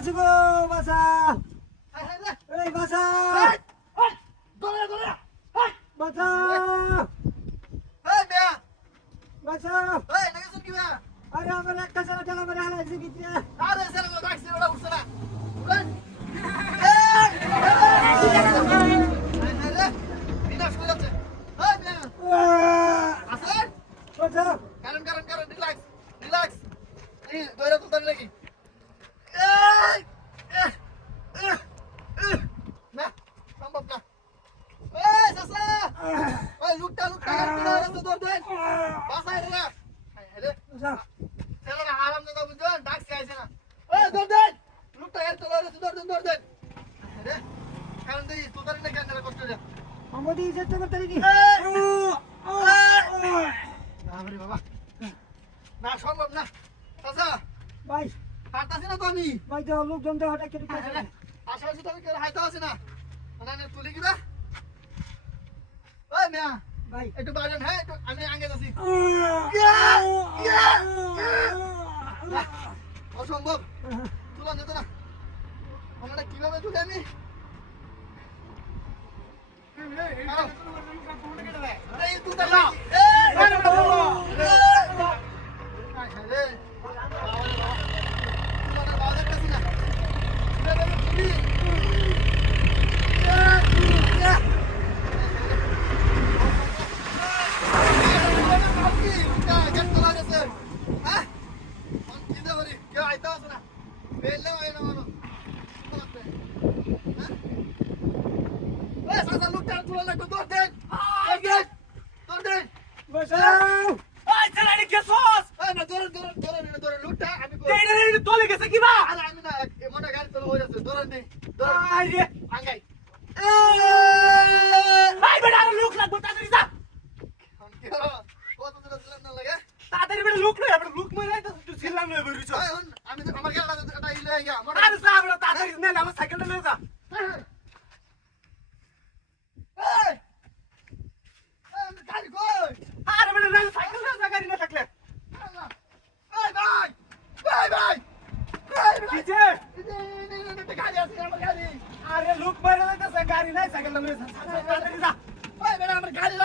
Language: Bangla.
যুগো বাসা এই বাসা বাসা বাসা আরে আমার একটা ছেলে ঠেলা মেরে হালাইছে কিছু আমাদের ইজ্জত করতে নাকি বাবা না সম্ভব না চাচা ভাই হাঁটতাছি না তো আমি ভাই তো লোকজন তো হঠাৎ করে আশেপাশে তো আমি কেউ হাঁটতে আছি না মানে তুলি কিনা ওই মিয়া ভাই একটু বাড়েন হ্যাঁ একটু আমি আগে যাচ্ছি অসম্ভব তুলা যেত না ওনাটা কিভাবে তুলে আমি আরে লোক মারা যাইতেছে গাড়ি নাই সাইকেল নামে গাড়ি